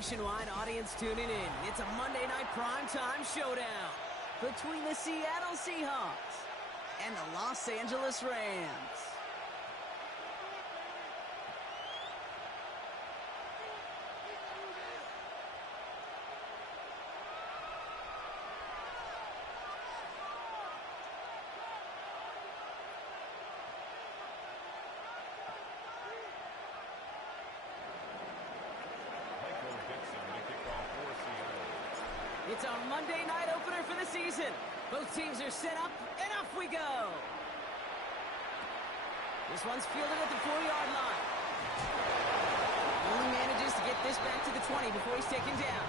nationwide audience tuning in. It's a Monday night primetime showdown between the Seattle Seahawks and the Los Angeles Rams. It's our Monday night opener for the season. Both teams are set up, and off we go. This one's fielded at the 4-yard line. Only manages to get this back to the 20 before he's taken down.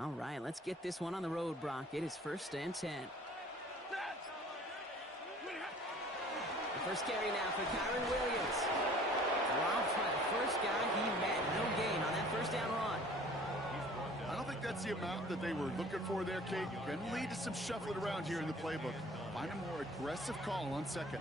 All right, let's get this one on the road, Brock. It is 1st and 10. The first carry now for Kyren Williams. Dropped by the first guy he met. No gain on that first down run. I don't think that's the amount that they were looking for there, Kate. Going to lead to some shuffling around here in the playbook. Find a more aggressive call on second.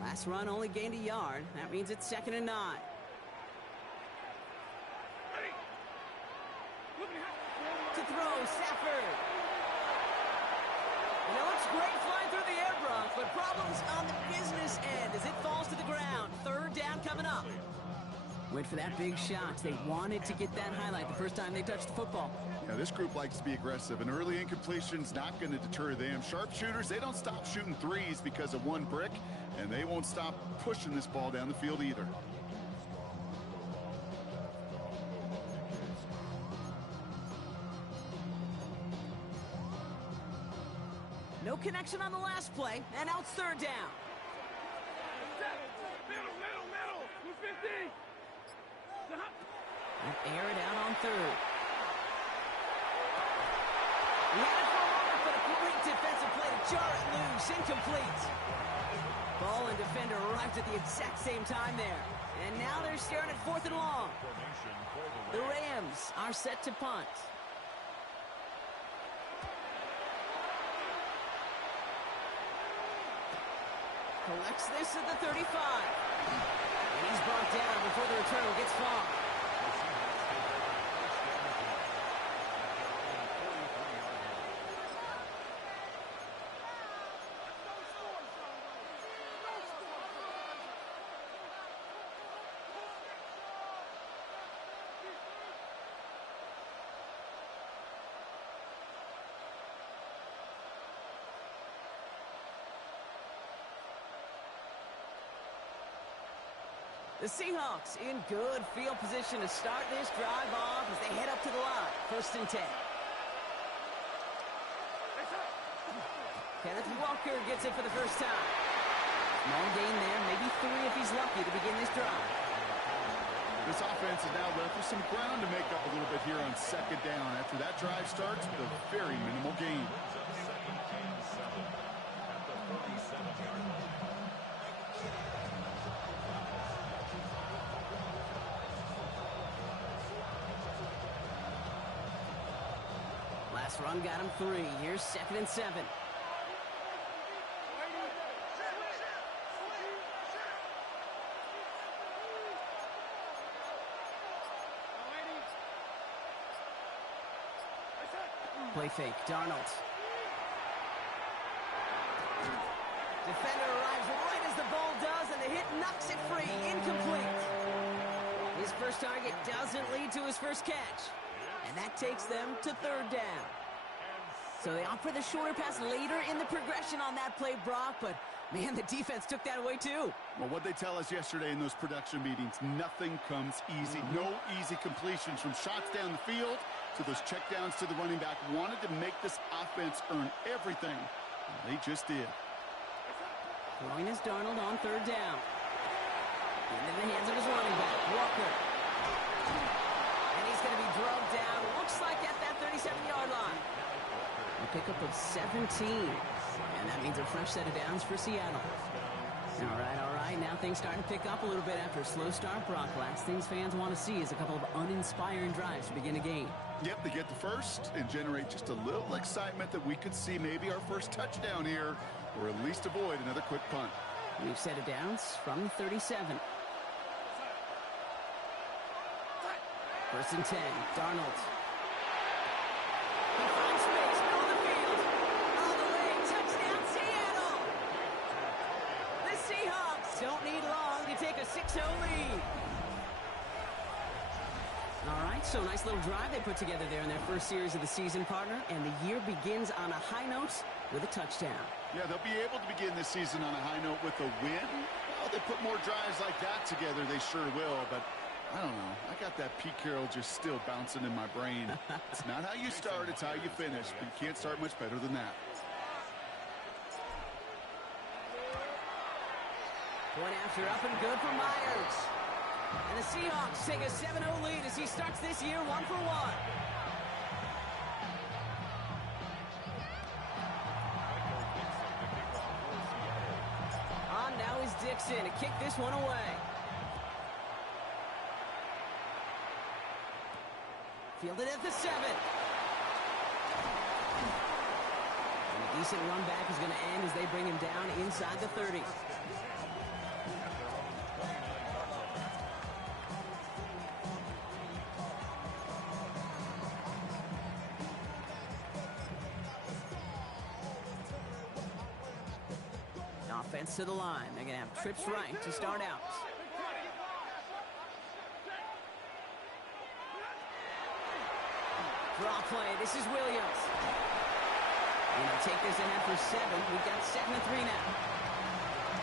Last run only gained a yard. That means it's 2nd and 9. To throw, Stafford. You know, it's great flying through the air, Brock, but problems on the business end as it falls to the ground. 3rd down coming up. Went for that big shot. They wanted to get that highlight the first time they touched the football. Yeah, this group likes to be aggressive. An early incompletion's not going to deter them. Sharpshooters, they don't stop shooting threes because of one brick, and they won't stop pushing this ball down the field either. No connection on the last play, and now it's 3rd down. Middle, who's 50? And air it out on 3rd. He had it for a moment, but a great defensive play to jar it loose. Incomplete. Ball and defender arrived at the exact same time there. And now they're staring at 4th and long. The Rams are set to punt. Collects this at the 35. And he's brought down before the return gets far. The Seahawks in good field position to start this drive off as they head up to the line. 1st and 10. Kenneth Walker gets it for the first time. Small gain there, maybe 3 if he's lucky to begin this drive. This offense is now left with some ground to make up a little bit here on 2nd down after that drive starts with a very minimal gain. At the 37-yard line. Last run got him 3. Here's 2nd and 7. Play fake, Darnold. Defender arrives right as the ball does, and the hit knocks it free. Incomplete. His first target doesn't lead to his first catch. And that takes them to 3rd down. So they opt for the shorter pass later in the progression on that play, Brock, but Man, the defense took that away too. Well, what they tell us yesterday in those production meetings, nothing comes easy. No easy completions from shots down the field to those checkdowns to the running back. Wanted to make this offense earn everything. They just did. Throwing is Darnold on third down. Into the hands of his running back, Walker. And he's going to be drugged down. Looks like at that 37-yard line. A pickup of 17. And that means a fresh set of downs for Seattle. All right. Now things starting to pick up a little bit after a slow start. Brock, last things fans want to see is a couple of uninspiring drives to begin a game. Yep, they get the first and generate just a little excitement that we could see maybe our first touchdown here, or at least avoid another quick punt. New set of downs from the 37. First and 10, Darnold. He finds space, middle of the field. All the way, touchdown, Seattle! The Seahawks don't need long to take a 6-0 lead. All right, so nice little drive they put together there in their first series of the season, partner, and the year begins on a high note with a touchdown. Yeah, they'll be able to begin this season on a high note with a win. Well, they put more drives like that together, they sure will, but I don't know. I got that Pete Carroll just still bouncing in my brain. It's not how you start, it's how you finish, but you can't start much better than that. Point after up and good for Myers. And the Seahawks take a 7-0 lead as he starts this year 1-for-1. On now is Dixon to kick this one away. Fielded at the 7. And a decent run back is going to end as they bring him down inside the 30. Offense to the line. They're going to have trips right to start out. Draw play. This is Williams. Take this ahead for 7. We've got 2nd and 3 now.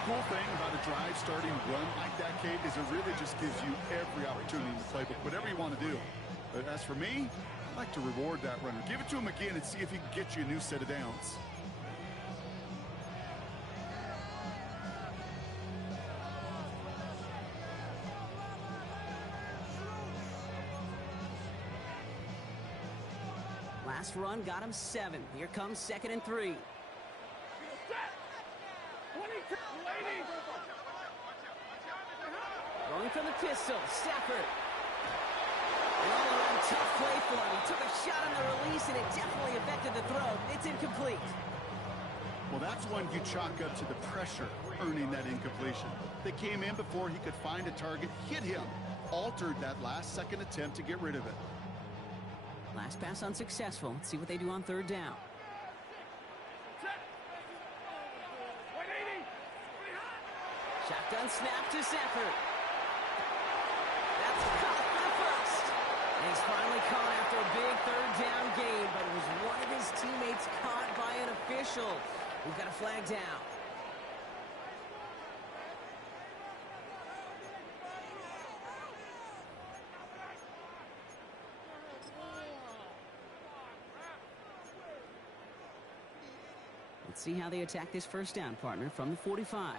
Cool thing about a drive starting run like that, Kate, is it really just gives you every opportunity in the playbook, whatever you want to do. But as for me, I like to reward that runner. Give it to him again and see if he can get you a new set of downs. Last run got him 7. Here comes 2nd and 3. Going from the pistol, Stafford. And all around tough play for him. He took a shot on the release and it definitely affected the throw. It's incomplete. Well, that's one you chalk up to the pressure earning that incompletion. They came in before he could find a target, hit him, altered that last second attempt to get rid of it. Last pass unsuccessful. Let's see what they do on 3rd down. Shotgun snap to Stafford. That's caught for the first. And he's finally caught after a big 3rd down gain, but it was one of his teammates caught by an official. We've got a flag down. Let's see how they attack this first down, partner, from the 45.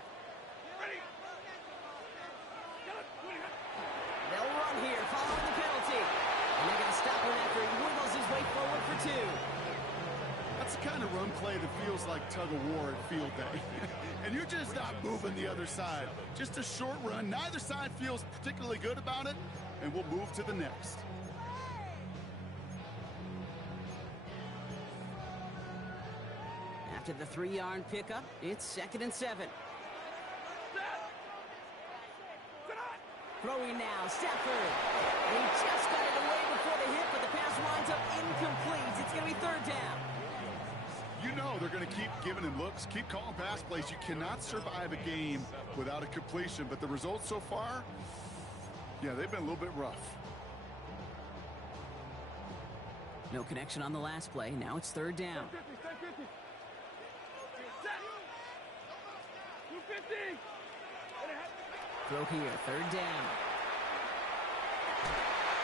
They'll run here, following the penalty. And they're going to stop him after he wiggles his way forward for 2. That's the kind of run play that feels like tug-of-war at field day. And you're just not moving the other side. Just a short run. Neither side feels particularly good about it, and we'll move to the next. After the 3-yard pickup, it's 2nd and 7. Throwing now, Stafford. He just got it away before the hit, but the pass winds up incomplete. It's going to be 3rd down. You know they're going to keep giving him looks, keep calling pass plays. You cannot survive a game without a completion, but the results so far, yeah, they've been a little bit rough. No connection on the last play. Now it's 3rd down. 250. Throw here, third down.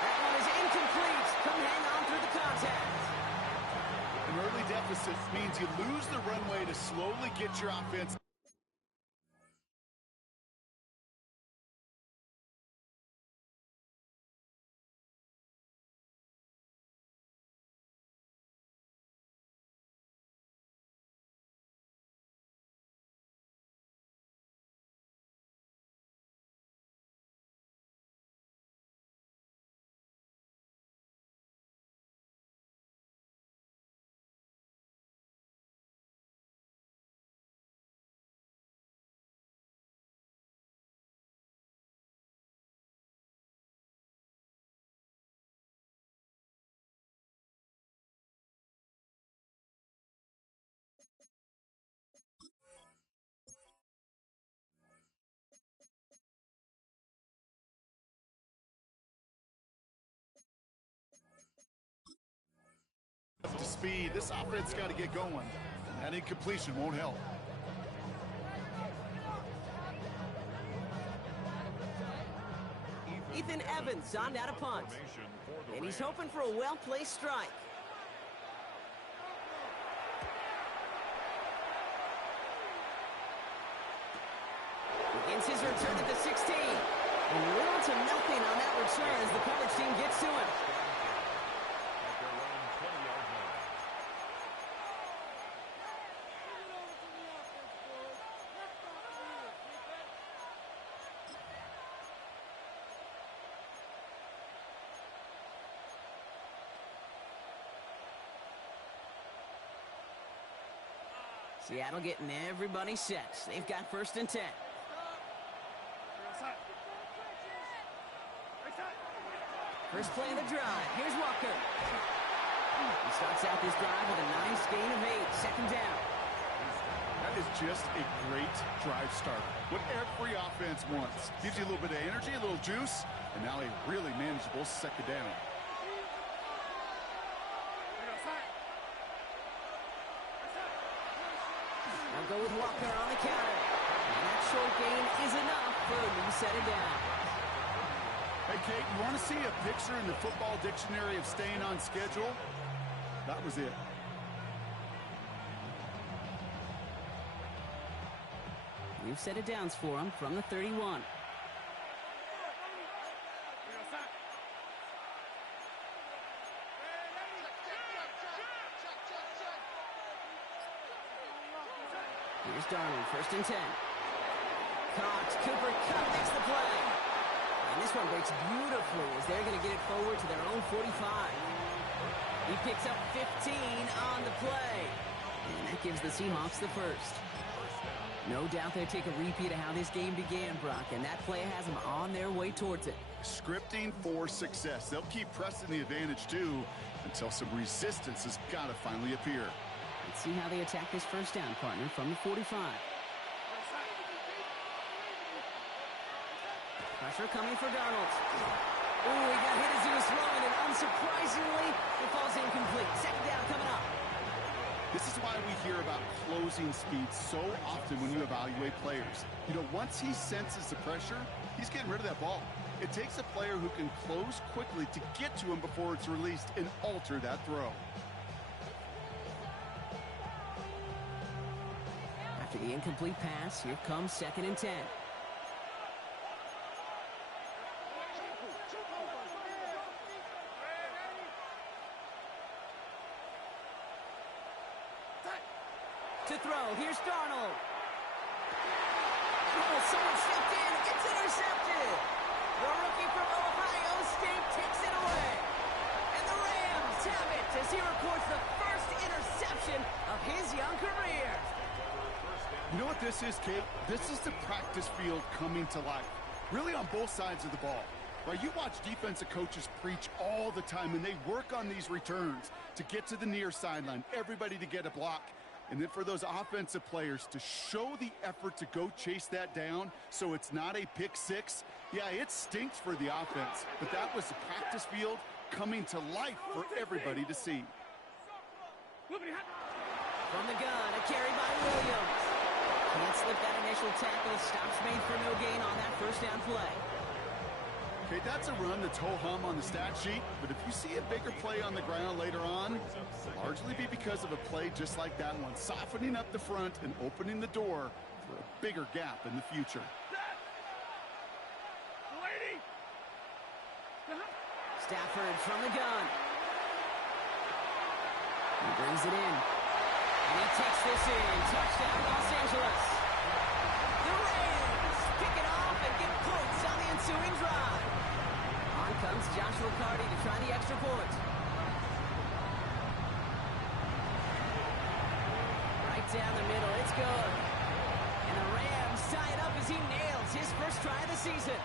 That one is incomplete. Couldn't hang on through the contact. An early deficit means you lose the runway to slowly get your offense. To speed, this offense got to get going. And that incompletion won't help. Ethan Evans on out of punt. And he's hoping for a well-placed strike. Begins his return at the 16. And little to nothing on that return as the coverage team gets to him. Seattle getting everybody set. They've got 1st and 10. First play of the drive. Here's Walker. He starts out this drive with a nice gain of 8. Second down. That is just a great drive starter. What every offense wants. Gives you a little bit of energy, a little juice, and now a really manageable second down. Go with Walker on the counter. And that short gain is enough for a new set it down. Hey, Kate, you want to see a picture in the football dictionary of staying on schedule? That was it. New set of downs for him from the 31. Here's Darnold, 1st and 10. Caught. Cooper Kupp makes the play. And this one breaks beautifully as they're going to get it forward to their own 45. He picks up 15 on the play. And that gives the Seahawks the first. No doubt they take a repeat of how this game began, Brock, and that play has them on their way towards it. Scripting for success. They'll keep pressing the advantage, too, until some resistance has got to finally appear. Let's see how they attack this first down, partner, from the 45. Pressure coming for Darnold. Ooh, he got hit as he was throwing, and unsurprisingly, it falls incomplete. Second down coming up. This is why we hear about closing speed so often when you evaluate players. You know, once he senses the pressure, he's getting rid of that ball. It takes a player who can close quickly to get to him before it's released and alter that throw. After the incomplete pass, here comes 2nd and 10. To throw, here's Darnold. Oh, someone stepped in. It's intercepted. The rookie from Ohio State takes it away. And the Rams have it as he records the first interception of his young career. You know what this is, Kate? This is the practice field coming to life. Really on both sides of the ball. Right, you watch defensive coaches preach all the time, and they work on these returns to get to the near sideline, everybody to get a block. And then for those offensive players to show the effort to go chase that down so it's not a pick six, yeah, it stinks for the offense. But that was the practice field coming to life for everybody to see. From the gun, a carry by Williams. Can't slip that initial tackle. Stops made for no gain on that first down play. Okay, that's a run that's ho-hum on the stat sheet, but if you see a bigger play on the ground later on, it'll largely be because of a play just like that one, softening up the front and opening the door for a bigger gap in the future. Stafford from the gun. He brings it in. And he takes this in. Touchdown, Los Angeles. The Rams pick it off and get points on the ensuing drive. On comes Joshua Carty to try the extra point. Right down the middle. It's good. And the Rams tie it up as he nails his first try of the season.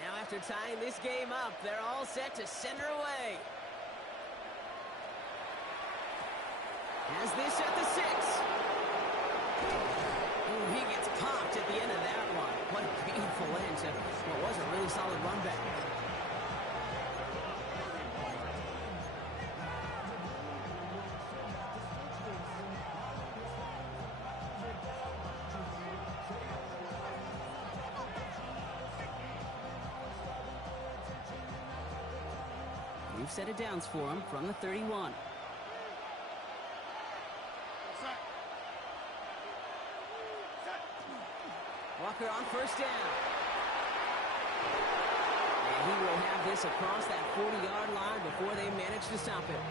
Now after tying this game up, they're all set to send her away. Has this at the 6. Ooh, he gets popped at the end of that one. What a painful end to what was a really solid run back. We've set it downs for him from the 31. Walker on first down. And he will have this across that 40-yard line before they manage to stop it.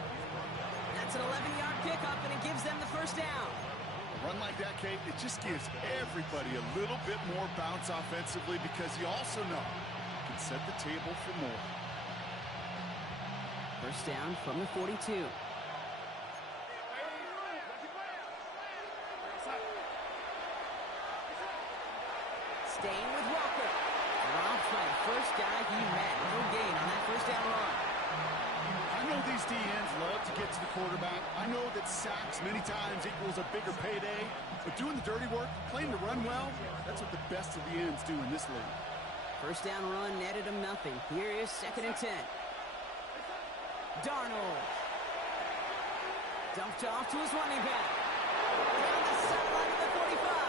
That's an 11-yard pickup, and it gives them the first down. A run like that, Kate, it just gives everybody a little bit more bounce offensively because you also know you can set the table for more. First down from the 42. Staying with Walker. Dropped by the first guy he met. No gain on that first down run. I know these DNs love to get to the quarterback. I know that sacks many times equals a bigger payday. But doing the dirty work, playing to run well, that's what the best of the ends do in this league. First down run netted him nothing. Here is 2nd and 10. Darnold. Dumped off to his running back. Down the sideline of the 45.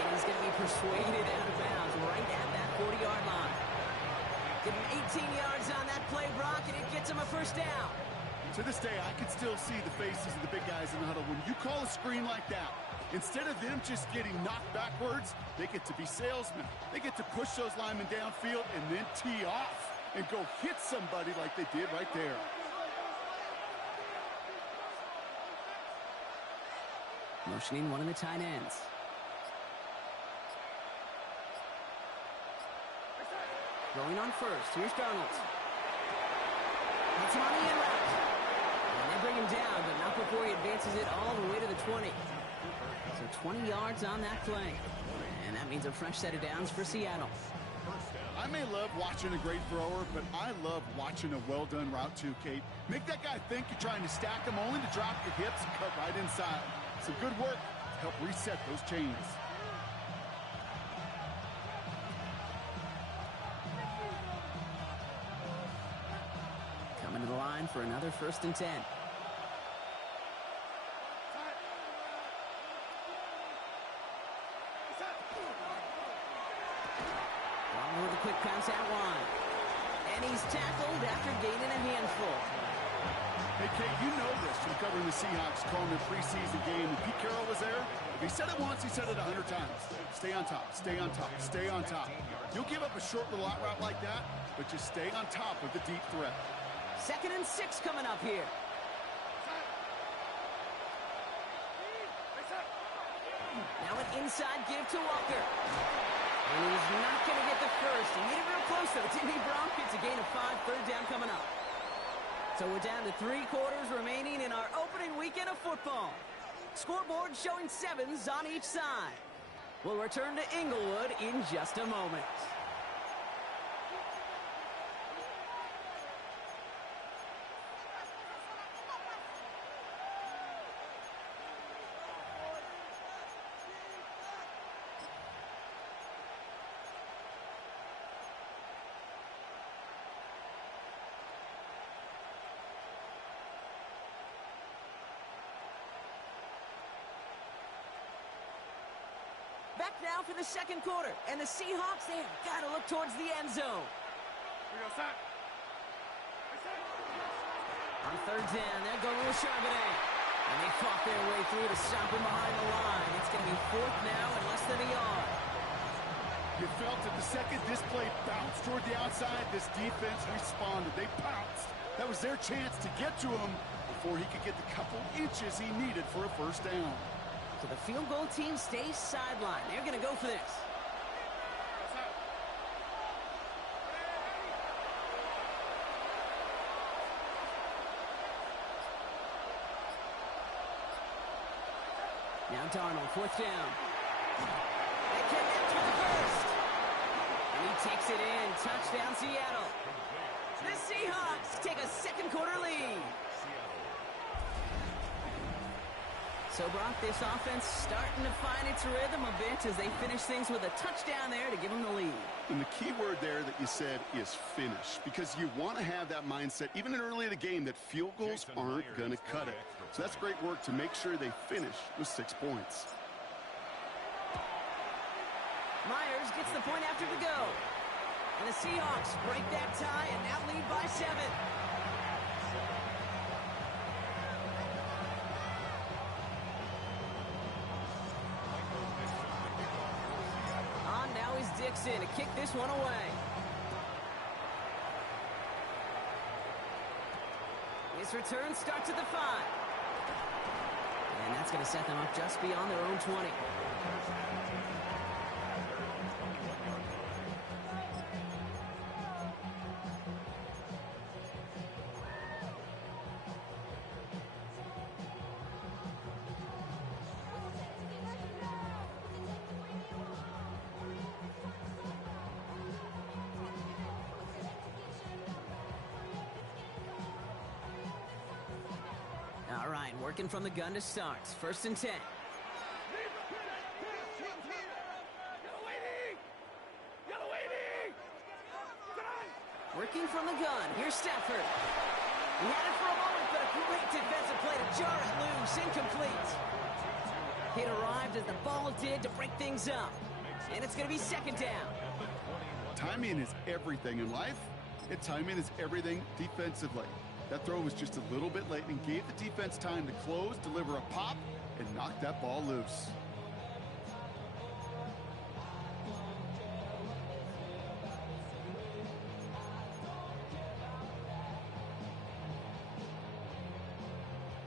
And he's going to be persuaded out of bounds right at that 40-yard line. Give him 18 yards on that play, Brock, and it gets him a first down. To this day, I can still see the faces of the big guys in the huddle. When you call a screen like that, instead of them just getting knocked backwards, they get to be salesmen. They get to push those linemen downfield and then tee off and go hit somebody like they did right there. Motioning one of the tight ends. Going on first. Here's Darnold. Hits him on the in route. And they bring him down, but not before he advances it all the way to the 20. So 20 yards on that play. And that means a fresh set of downs for Seattle. I may love watching a great thrower, but I love watching a well-done route too, Kate. Make that guy think you're trying to stack him only to drop your hips and cut right inside. Some good work to help reset those chains. Coming to the line for another 1st and 10. Ball with a quick pass out wide. And he's tackled after gaining a handful. Hey, Kate, you know this from covering the Seahawks, calling their preseason game. And Pete Carroll was there. If he said it once, he said it 100 times. Stay on top, stay on top, stay on top. You'll give up a short little out route like that, but just stay on top of the deep threat. 2nd and 6 coming up here. Now an inside give to Walker. And he's not going to get the first. He needed real close, though, didn't he, Brock? It's a gain of 5, 3rd down coming up. So we're down to 3 quarters remaining in our opening weekend of football. Scoreboard showing 7s on each side. We'll return to Inglewood in just a moment. back now for the second quarter. And the Seahawks, they have got to look towards the end zone. On third down, there goes Charbonnet. And they fought their way through to stop him behind the line. It's going to be fourth now and less than a yard. You felt it the second this play bounced toward the outside, this defense responded. They pounced. That was their chance to get to him before he could get the couple inches he needed for a first down. So the field goal team stays sidelined. They're going to go for this. Now Darnold, fourth down. They connect for the first. And he takes it in. Touchdown, Seattle. The Seahawks take a second quarter lead. So, Brock, this offense starting to find its rhythm a bit as they finish things with a touchdown there to give them the lead. And the key word there that you said is finish, because you want to have that mindset, even early in the game, that field goals aren't going to cut it. So that's great work to make sure they finish with 6 points. Myers gets the point after the go. And the Seahawks break that tie and now lead by 7. On now is Dixon to kick this one away. His return starts at the 5. And that's going to set them up just beyond their own 20. All right, working from the gun to start. First and 10. Working from the gun. Here's Stafford. He had it for a moment, but a great defensive play to jar it loose. Incomplete. It arrived as the ball did to break things up. And it's going to be second down. Timing is everything in life, and timing is everything defensively. That throw was just a little bit late and gave the defense time to close, deliver a pop, and knock that ball loose.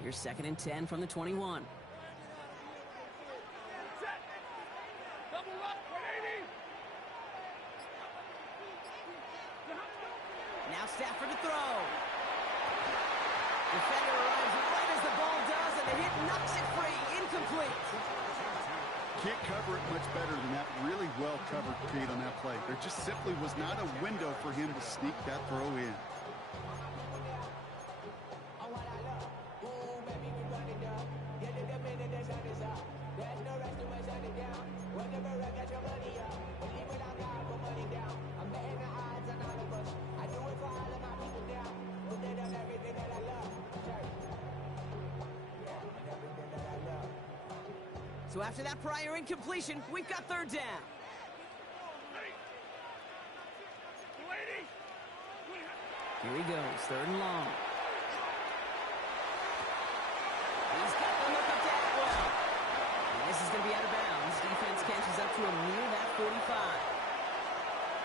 Here's second and 10 from the 21. Now Stafford to throw. Defender arrives right as the ball does, and the hit knocks it free. Incomplete. Can't cover it much better than that. Really well covered, Pete, on that play. There just simply was not a window for him to sneak that throw in. So after that prior incompletion, we've got third down. Here he goes, third and long. He's got the hook up to Atwell. And this is going to be out of bounds. Defense catches up to him near that 45.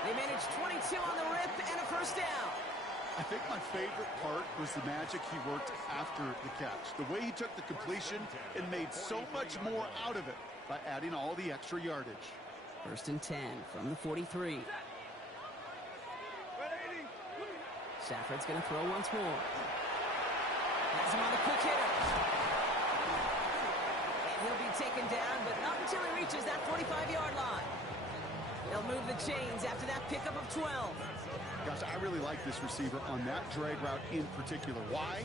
They managed 22 on the rip and a first down. I think my favorite part was the magic he worked after the catch. The way he took the completion and made so much more out of it by adding all the extra yardage. First and 10 from the 43. Stafford's going to throw once more. Has him on the quick hitter. And he'll be taken down, but not until he reaches that 45-yard line. They'll move the chains after that pickup of 12. Gosh, I really like this receiver on that drag route in particular. Why?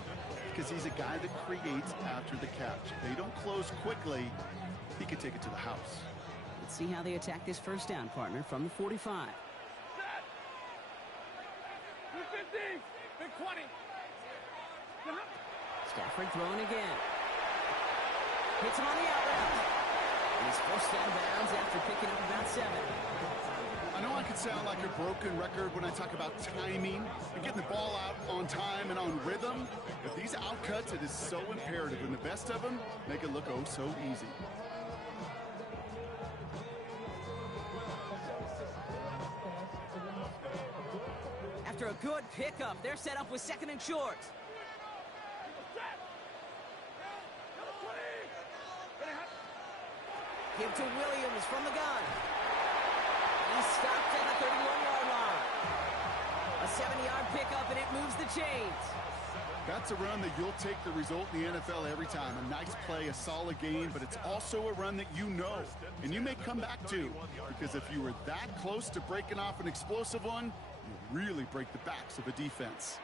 Because he's a guy that creates after the catch. They don't close quickly. He can take it to the house. Let's see how they attack this first down, partner, from the 45. Stafford throwing again. Hits him on the out route. He's forced out of bounds after picking up about 7. I know I could sound like a broken record when I talk about timing and getting the ball out on time and on rhythm, but these outcuts, it is so imperative, and the best of them make it look oh so easy. After a good pickup, they're set up with 2nd and short. Give to Williams from the gun. He's stopped at the 31-yard line. A 70-yard pickup, and it moves the chains. That's a run that you'll take the result in the NFL every time. A nice play, a solid gain, but it's also a run that you know, and you may come back to, because if you were that close to breaking off an explosive one, you really break the backs of a defense.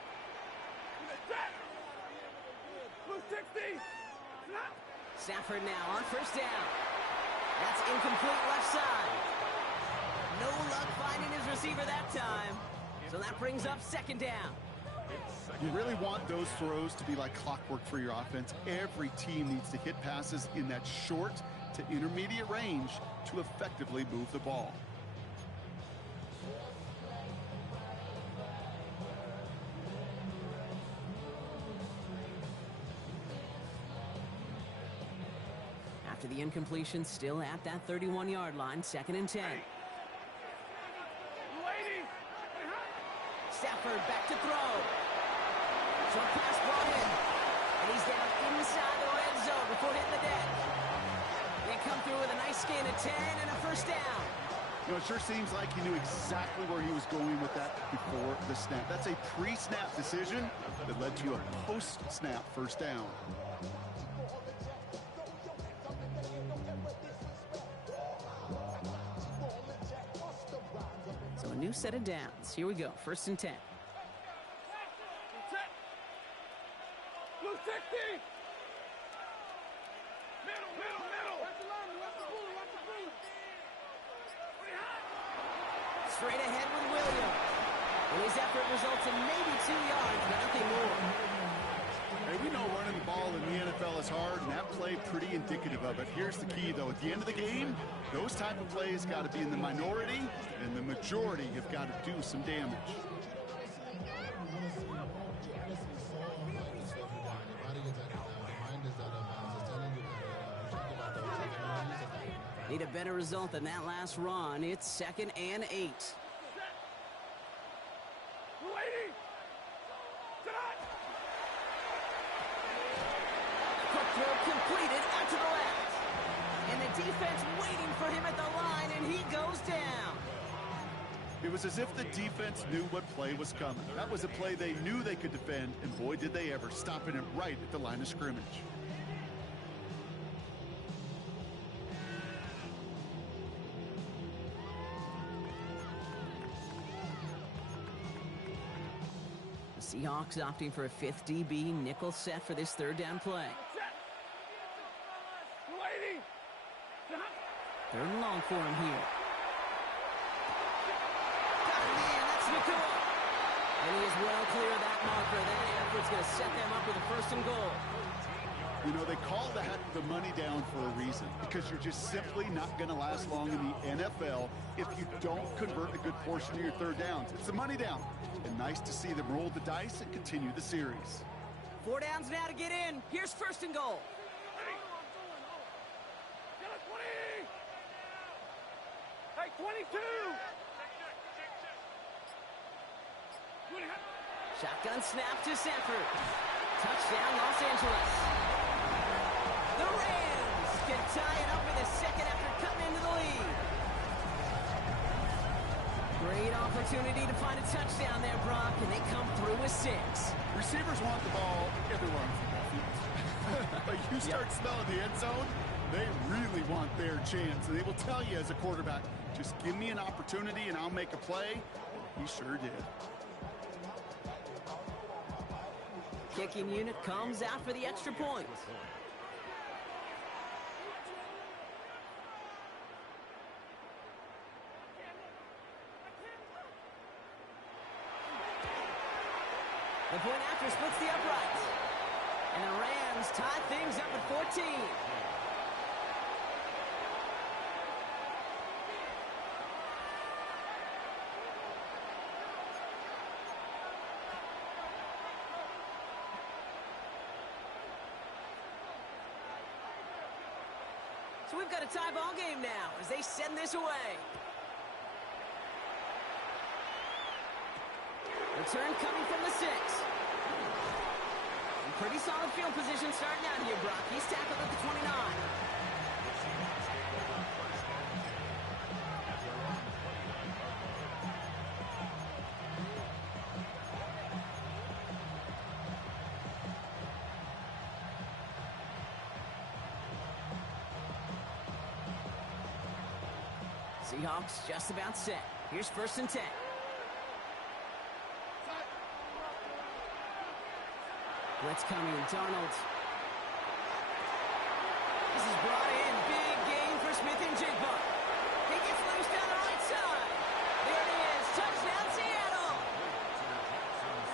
Stafford now on 1st down. That's incomplete left side. No luck finding his receiver that time. So that brings up 2nd down. You really want those throws to be like clockwork for your offense. Every team needs to hit passes in that short to intermediate range to effectively move the ball. After the incompletion, still at that 31-yard line, 2nd and 10. Stafford back to throw. Short pass brought in. And he's down inside the red zone before hitting the deck. They come through with a nice gain of 10 and a 1st down. You know, it sure seems like he knew exactly where he was going with that before the snap. That's a pre-snap decision that led to a post-snap 1st down. So a new set of downs. Here we go. 1st and 10. Straight ahead with Williams. And his effort results in maybe 2 yards, but nothing more. Hey, we know running the ball in the NFL is hard, and that play pretty indicative of it. Here's the key, though. At the end of the game, those type of plays got to be in the minority, and the majority have got to do some damage. Need a better result than that last run. It's 2nd and 8. Quick throw completed out to the left. And the defense waiting for him at the line, and he goes down. It was as if the defense knew what play was coming. That was a play they knew they could defend, and boy, did they ever, stopping it right at the line of scrimmage. Seahawks opting for a 5th DB nickel set for this 3rd down play. 3rd and long for him here. Got it, man. That's Nakua. And he is well clear of that marker. That effort's going to set them up with a 1st and goal. You know, they call that the money down for a reason, because you're just simply not going to last long in the NFL if you don't convert a good portion of your 3rd downs. It's the money down. And nice to see them roll the dice and continue the series. 4 downs now to get in. Here's 1st and goal. Hey, 22! Shotgun snap to Stafford. Touchdown, Los Angeles. The Rams can tie it up in the 2nd after cutting into the lead. Great opportunity to find a touchdown there, Brock, and they come through with 6. Receivers want the ball everywhere on football fields. But you start smelling the end zone, they really want their chance. And they will tell you as a quarterback, just give me an opportunity and I'll make a play. He sure did. Kicking unit comes out for the extra point. The point after splits the uprights. And the Rams tie things up at 14. So we've got a tie ball game now as they send this away. Return coming from the 6. Pretty solid field position starting out here, Brock. He's tackled at the 29. Seahawks just about set. Here's 1st and 10. Blitz coming, Darnold. This is brought in. Big gain for Smith-Njigba. He gets loose down the right side. There it is. Touchdown, Seattle.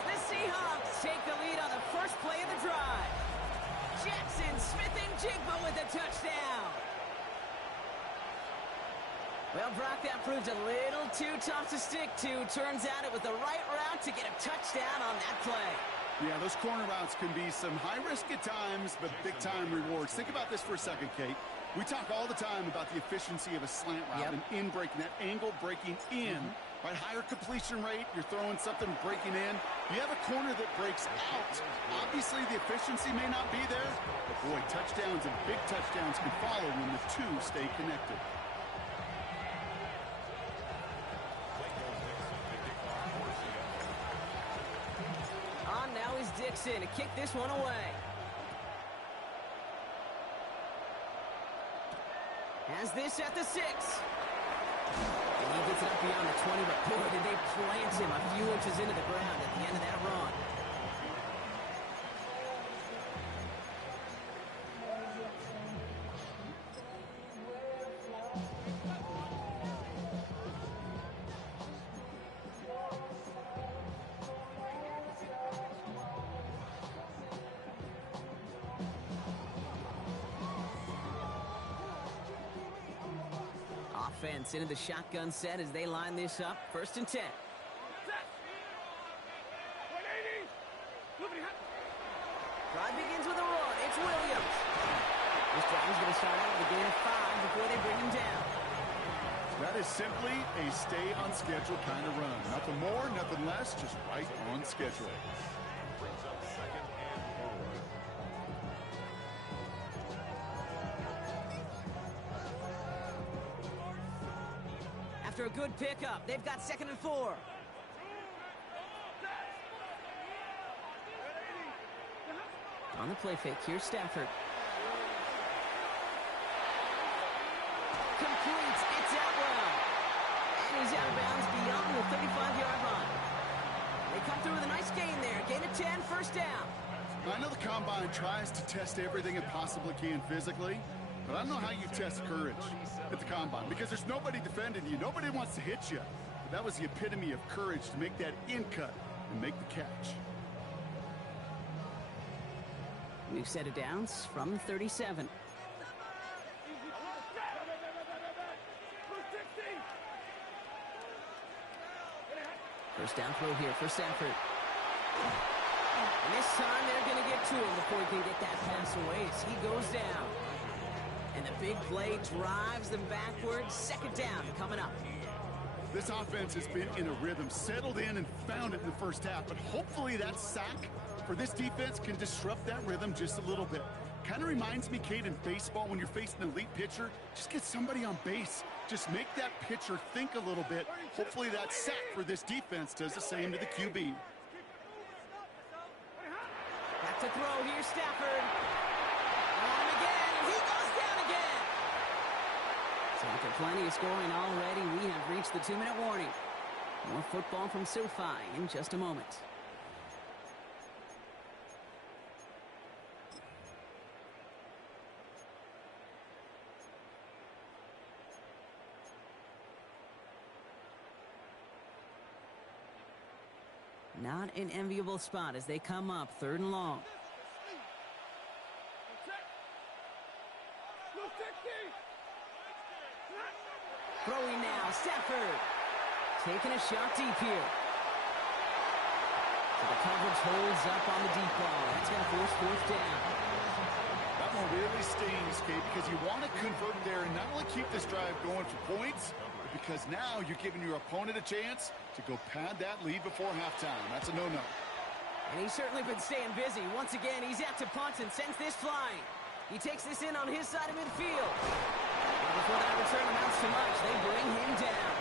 The Seahawks take the lead on the first play of the drive. Jackson Smith-Njigba with a touchdown. Well, Brock, that proved a little too tough to stick to. Turns out it was the right route to get a touchdown on that play. Yeah, those corner routes can be some high risk at times, but big-time rewards. Think about this for a second, Kate. We talk all the time about the efficiency of a slant route and in breaking, that angle breaking in. Right, higher completion rate, you're throwing something breaking in. You have a corner that breaks out. Obviously, the efficiency may not be there, but boy, touchdowns and big touchdowns can follow when the two stay connected. Now is Dixon to kick this one away. Has this at the 6. And he gets it up beyond the 20, but boy, did they plant him a few inches into the ground at the end of that run. Offense into the shotgun set as they line this up. 1st and 10. Drive begins with a run. It's Williams. This drive is going to start out with a gain of 5 before they bring him down. That is simply a stay on schedule kind of run. Nothing more, nothing less, just right on schedule. Brings up 2nd and 4. After a good pickup, they've got 2nd and 4. On the play fake, here's Stafford. Completes, it's Atwell. And he's out of bounds beyond the 35-yard line. They come through with a nice gain there. Gain of 10, 1st down. I know the Combine tries to test everything it possibly can physically, but I don't know how you test courage at the Combine, because there's nobody defending you. Nobody wants to hit you. But that was the epitome of courage to make that in cut and make the catch. We've set it downs from the 37. First down throw here for Stafford. And this time they're going to get to him before he can get that pass away as he goes down. And the big play drives them backwards. 2nd down coming up. This offense has been in a rhythm, settled in and found it in the first half, but hopefully that sack for this defense can disrupt that rhythm just a little bit. Kind of reminds me, Kate, in baseball when you're facing an elite pitcher, just get somebody on base. Just make that pitcher think a little bit. Hopefully that sack for this defense does the same to the QB. Back to throw, here's Stafford. On him again, and he goes down again. So after plenty of scoring already, we have reached the 2-minute warning. More football from SoFi in just a moment. Not an enviable spot as they come up 3rd and long. Throwing now, Stafford. Taking a shot deep here. So the coverage holds up on the deep ball. That's going to force 4th down. That really stings, Kate, because you want to convert there and not only keep this drive going for points, but because now you're giving your opponent a chance to go pad that lead before halftime. That's a no-no. And he's certainly been staying busy. Once again, he's out to punt and sends this flying. He takes this in on his side of midfield. And before that return amounts to much, they bring him down.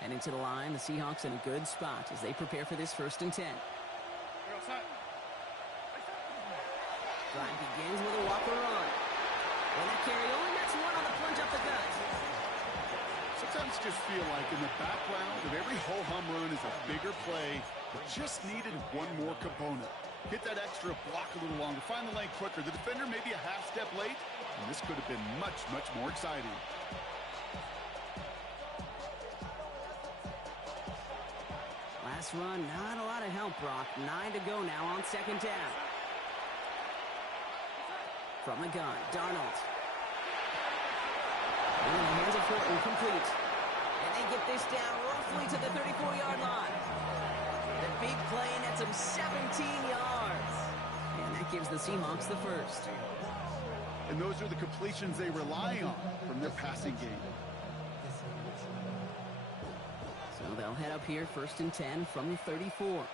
Heading to the line, the Seahawks in a good spot as they prepare for this 1st and 10. Drive begins with a Walker run. And that carry only nets one on the plunge up the gut. Sometimes just feel like in the background of every ho-hum run is a bigger play that just needed one more component. Hit that extra block a little longer, find the lane quicker. The defender may be a half step late, and this could have been much, much more exciting. Last run, not a lot of help, Brock. 9 to go now on 2nd down. From the gun, Darnold. In the hands of Horton, complete. And they get this down roughly to the 34-yard line. The big play nets him 17 yards. And that gives the Seahawks the first. And those are the completions they rely on from their passing game. So they'll head up here 1st and 10 from the 34.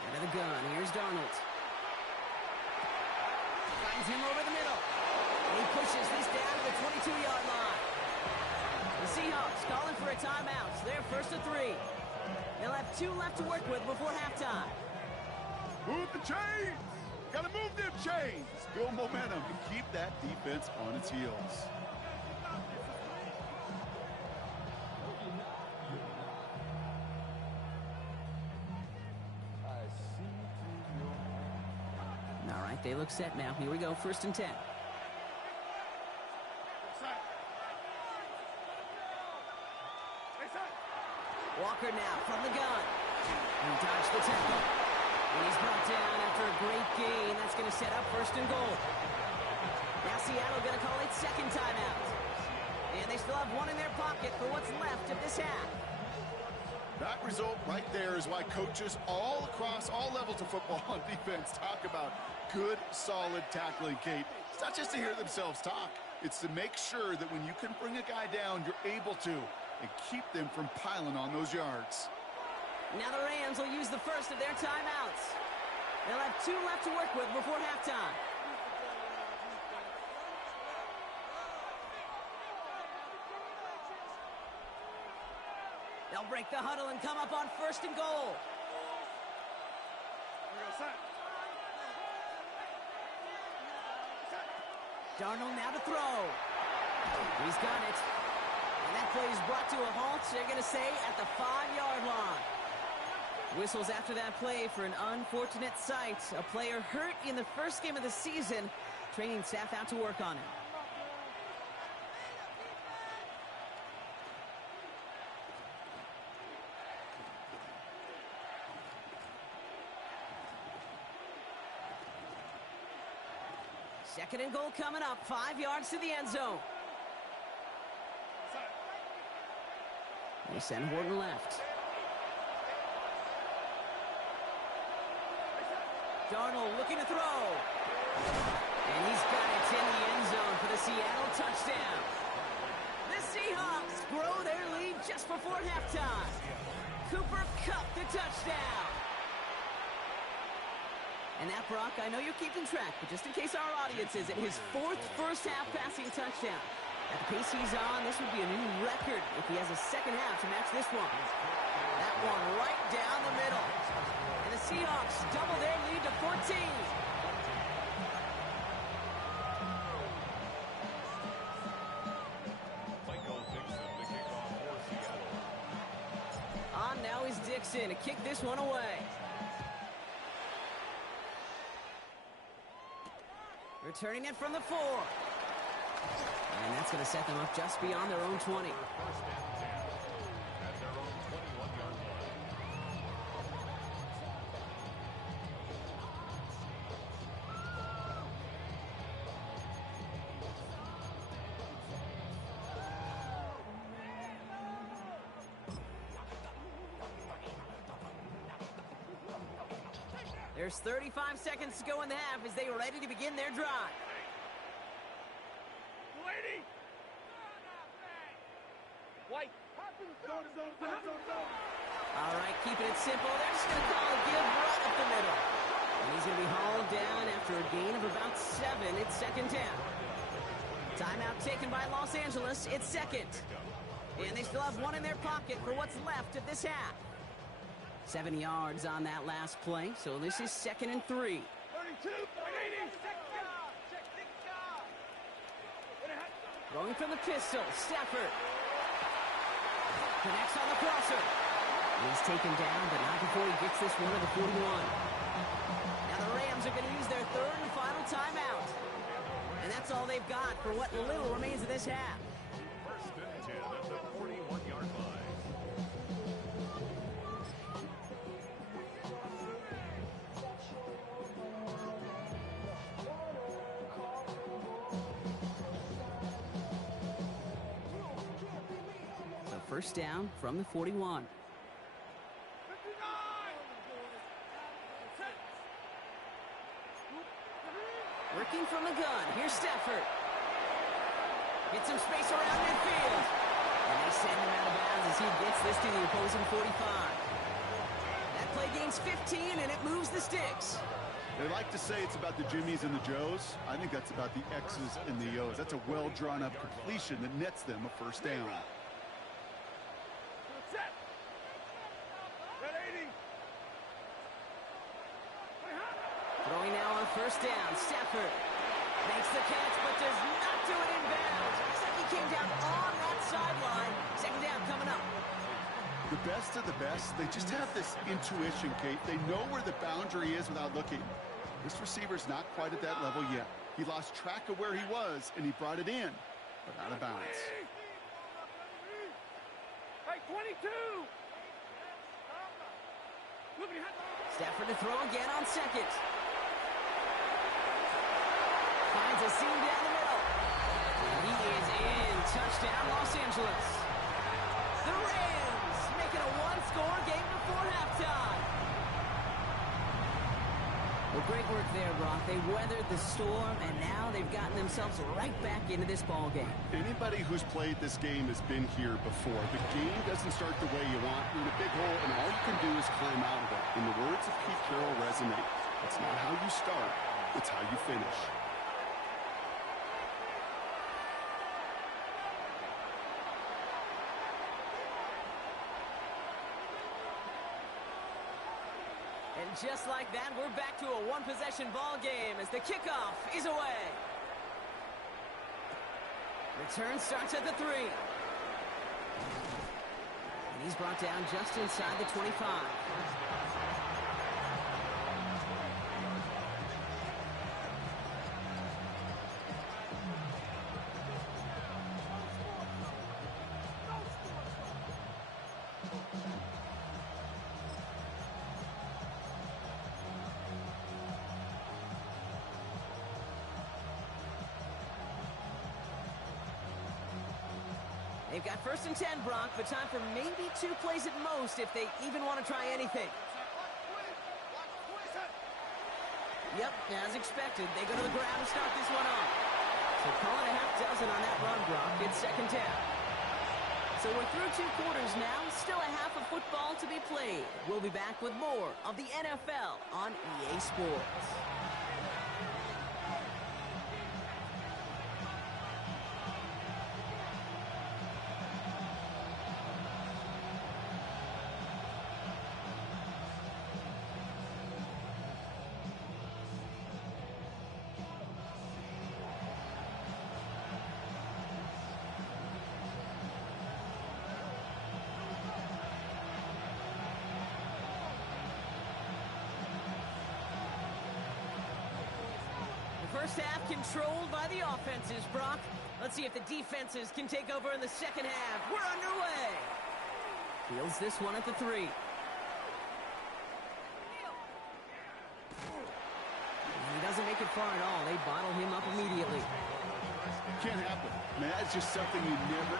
Out of the gun, here's Darnold. Finds him over the middle. And he pushes this down to the 22-yard line. The Seahawks calling for a timeout. They're 1st and 3. They'll have 2 left to work with before halftime. Move the chains! Gotta move them chains! Build momentum and keep that defense on its heels. All right, they look set now. Here we go, 1st and 10. Walker now from the gun. He dodged the tackle. And he's brought down after a great gain. That's going to set up 1st and goal. Now Seattle going to call it 2nd timeout. And they still have 1 in their pocket for what's left of this half. That result right there is why coaches all across all levels of football on defense talk about good, solid tackling, Kate. It's not just to hear themselves talk. It's to make sure that when you can bring a guy down, you're able to, and keep them from piling on those yards. Now the Rams will use the first of their timeouts. They'll have 2 left to work with before halftime. They'll break the huddle and come up on 1st and goal. Darnold now to throw. He's got it. And that play is brought to a halt, they're going to say, at the 5-yard line. Whistles after that play for an unfortunate sight. A player hurt in the first game of the season. Training staff out to work on him. Second and goal coming up. 5 yards to the end zone. They send Horton left. Darnold looking to throw. And he's got it in the end zone for the Seattle touchdown. The Seahawks grow their lead just before halftime. Cooper Kupp the touchdown. And that, Brock, I know you're keeping track, but just in case our audience isn't, his 4th first-half passing touchdown. At the pace he's on, this would be a new record if he has a second half to match this one. That one right down the middle. And the Seahawks double their lead to 14. Michael Dixon, the kickoff for Seattle. On now is Dixon to kick this one away. Returning it from the 4. And that's going to set them up just beyond their own 20. First and 10 at their own 21-yard line. There's 35 seconds to go in the half as they are ready to begin their drive. Lady! White! All right, keeping it simple. They're just going to call a give right up the middle. And he's going to be hauled down after a gain of about 7. It's second down. Timeout taken by Los Angeles. It's second. And they still have one in their pocket for what's left of this half. 7 yards on that last play, so this is 2nd and 3. 32! Throwing from the pistol, Stafford. Connects on the crosser. He's taken down, but not before he gets this one to the 41. Now the Rams are going to use their 3rd and final timeout. And that's all they've got for what little remains of this half. First and 10 at the 41-yard line. First down from the 41. Working from the gun. Here's Stafford. Get some space around midfield. And they send him out of bounds as he gets this to the opposing 45. That play gains 15, and it moves the sticks. They like to say it's about the Jimmies and the Joes. I think that's about the X's and the O's. That's a well-drawn-up completion that nets them a first down. Throwing now on first down. Stafford makes the catch, but does not do it in bounds. Looks like he came down on that sideline. Second down coming up. The best of the best, they just have this intuition, Kate. They know where the boundary is without looking. This receiver's not quite at that level yet. He lost track of where he was, and he brought it in, but out of bounds. Hey, 22! Stafford to throw again on second. Finds a seam down the middle. And he is in. Touchdown, Los Angeles. The Rams making a one-score game before halftime. Well, great work there, Brock. They weathered the storm, and now they've gotten themselves right back into this ball game. Anybody who's played this game has been here before. The game doesn't start the way you want. You're in a big hole, and all you can do is climb out of it. In the words of Pete Carroll, resonate. It's not how you start, it's how you finish. And just like that, we're back to a one-possession ball game as the kickoff is away. Return starts at the 3. And he's brought down just inside the 25. They've got first and 10, Brock, but time for maybe 2 plays at most if they even want to try anything. Yep, as expected, they go to the ground to start this one off. So call it a half dozen on that run, Brock. It's second down. So we're through 2 quarters now, still a half of football to be played. We'll be back with more of the NFL on EA Sports. First half controlled by the offenses, Brock. Let's see if the defenses can take over in the second half. We're underway. Fields this one at the 3. And he doesn't make it far at all. They bottle him up immediately. Can't happen. Man, that's just something you never...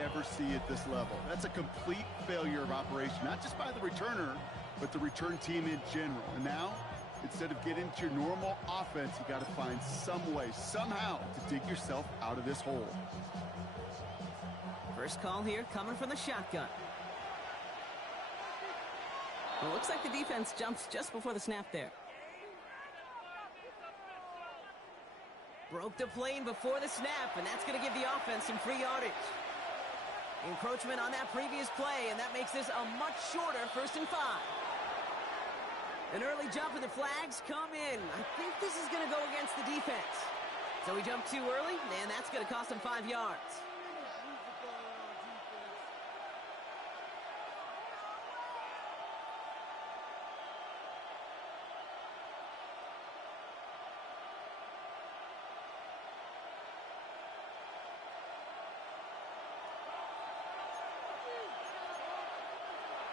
Ever see at this level. That's a complete failure of operation, not just by the returner, but the return team in general. And now, instead of getting to your normal offense, you got to find some way, somehow, to dig yourself out of this hole. First call here coming from the shotgun. Well, looks like the defense jumps just before the snap there. Broke the plane before the snap, and that's going to give the offense some free yardage. Encroachment on that previous play, and that makes this a much shorter 1st and 5. An early jump and the flags come in. I think this is going to go against the defense. So we jump too early, and that's going to cost them 5 yards.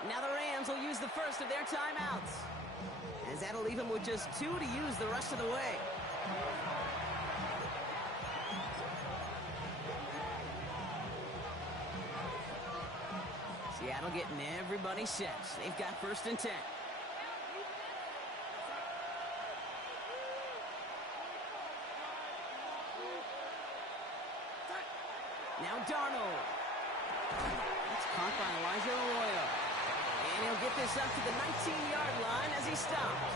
Now the Rams will use the first of their timeouts, as that'll leave them with just 2 to use the rest of the way. Seattle getting everybody set. They've got 1st and 10. Now Darnold. That's caught by Elijah Arroyo. And he'll get this up to the 19-yard line as he stopped.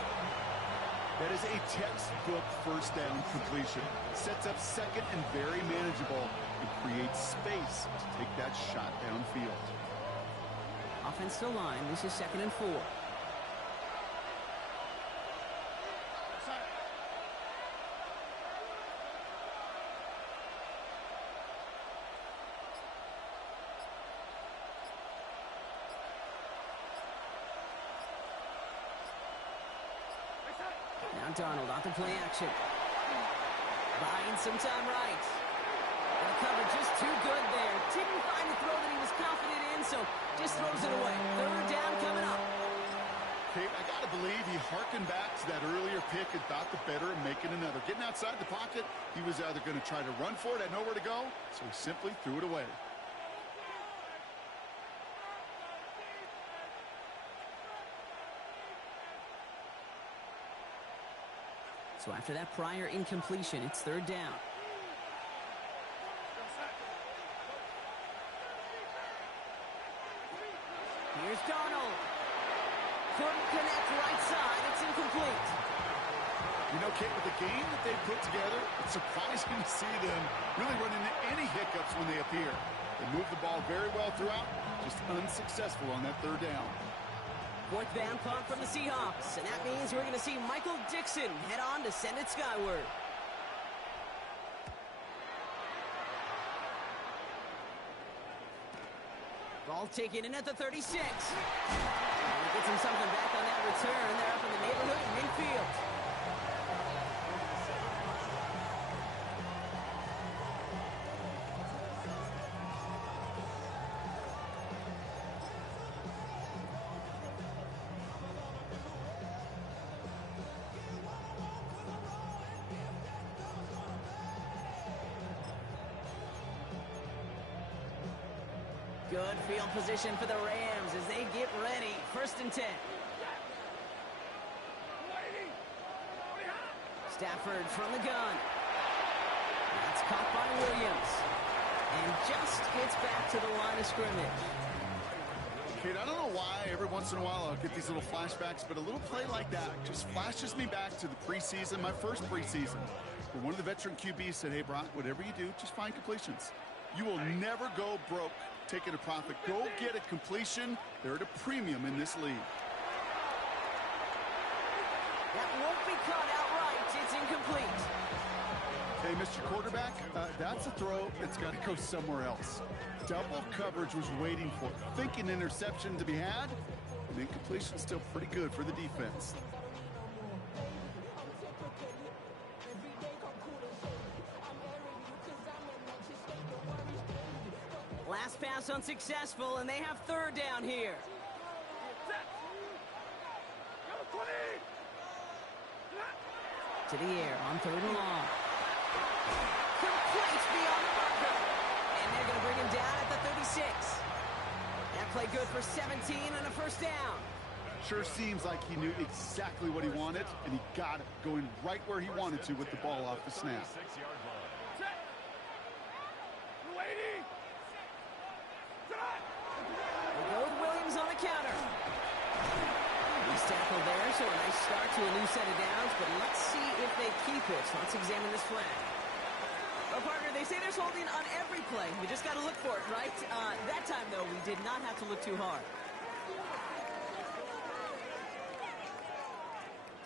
That is a textbook 1st down completion. Sets up 2nd and very manageable and creates space to take that shot downfield. Offensive line, this is 2nd and 4. Now Darnold off the play action. Buying some time right. The cover just too good there. Didn't find the throw that he was confident in, so just throws it away. 3rd down coming up. Kate, I got to believe he harkened back to that earlier pick and thought the better of making another. Getting outside the pocket, he was either going to try to run for it, had nowhere to go, so he simply threw it away. So after that prior incompletion, it's 3rd down. Here's Darnold. Couldn't connect right side. It's incomplete. You know, Kate, with the game that they put together, it's surprising to see them really run into any hiccups when they appear. They move the ball very well throughout, just unsuccessful on that 3rd down. 4th down punt from the Seahawks, and that means we're going to see Michael Dixon head on to send it skyward. Ball taken in at the 36. And he gets him something back on that return. They're up in the neighborhood of midfield. Good field position for the Rams as they get ready. 1st and 10. Stafford from the gun. That's caught by Williams. And just gets back to the line of scrimmage. Kate, I don't know why every once in a while I'll get these little flashbacks, but a little play like that just flashes me back to the preseason, my first preseason, where one of the veteran QBs said, hey, Brock, whatever you do, just find completions. You will never go broke taking a profit. Go get a completion. They're at a premium in this league. That won't be caught outright. It's incomplete. Hey, Mr. Quarterback, that's a throw that's got to go somewhere else. Double coverage was waiting for it. Thinking interception to be had, and incompletion still pretty good for the defense. Last pass unsuccessful, and they have 3rd down here. To the air on 3rd and long. Complete beyond the marker. And they're going to bring him down at the 36. good for 17 and a first down. Sure seems like he knew exactly what he wanted, and he got it, going right where he wanted to with the ball off the snap. 36-yard line. They go with Williams on the counter. He's tackled there, so a nice start to a new set of downs, but let's see if they keep it. Let's examine this flag. Well, partner, they say there's holding on every play. You just got to look for it, right? That time, though, we did not have to look too hard.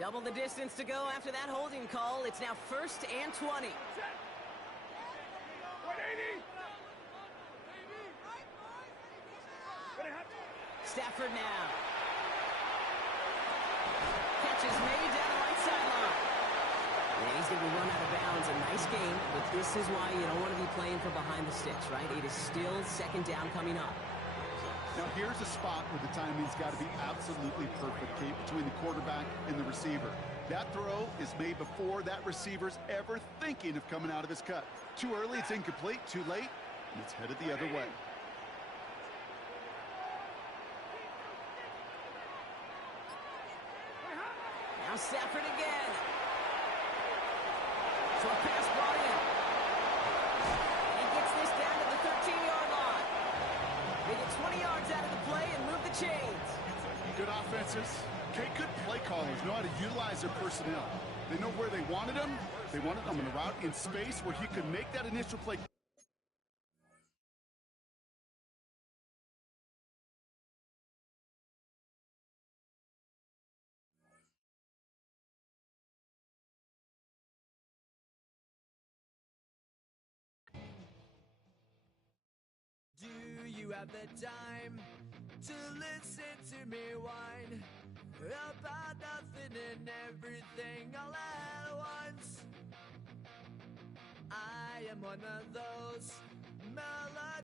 Double the distance to go after that holding call. It's now 1st and 20. Stafford now. Catch is made down the right sideline. Yeah, he's going to be run out of bounds. A nice game, but this is why you don't want to be playing for behind the sticks, right? It is still 2nd down coming up. Now here's a spot where the timing's got to be absolutely perfect, Kate, between the quarterback and the receiver. That throw is made before that receiver's ever thinking of coming out of his cut. Too early, it's incomplete. Too late, and it's headed the other way. Now Stafford again. Short pass brought in. He gets this down to the 13-yard line. They get 20 yards out of the play and move the chains. Good offenses. Kate, good play callers know how to utilize their personnel. They know where they wanted them. They wanted them in a route in space where he could make that initial play. Do you have the time to listen to me whine about nothing and everything all at once? I am one of those melodies.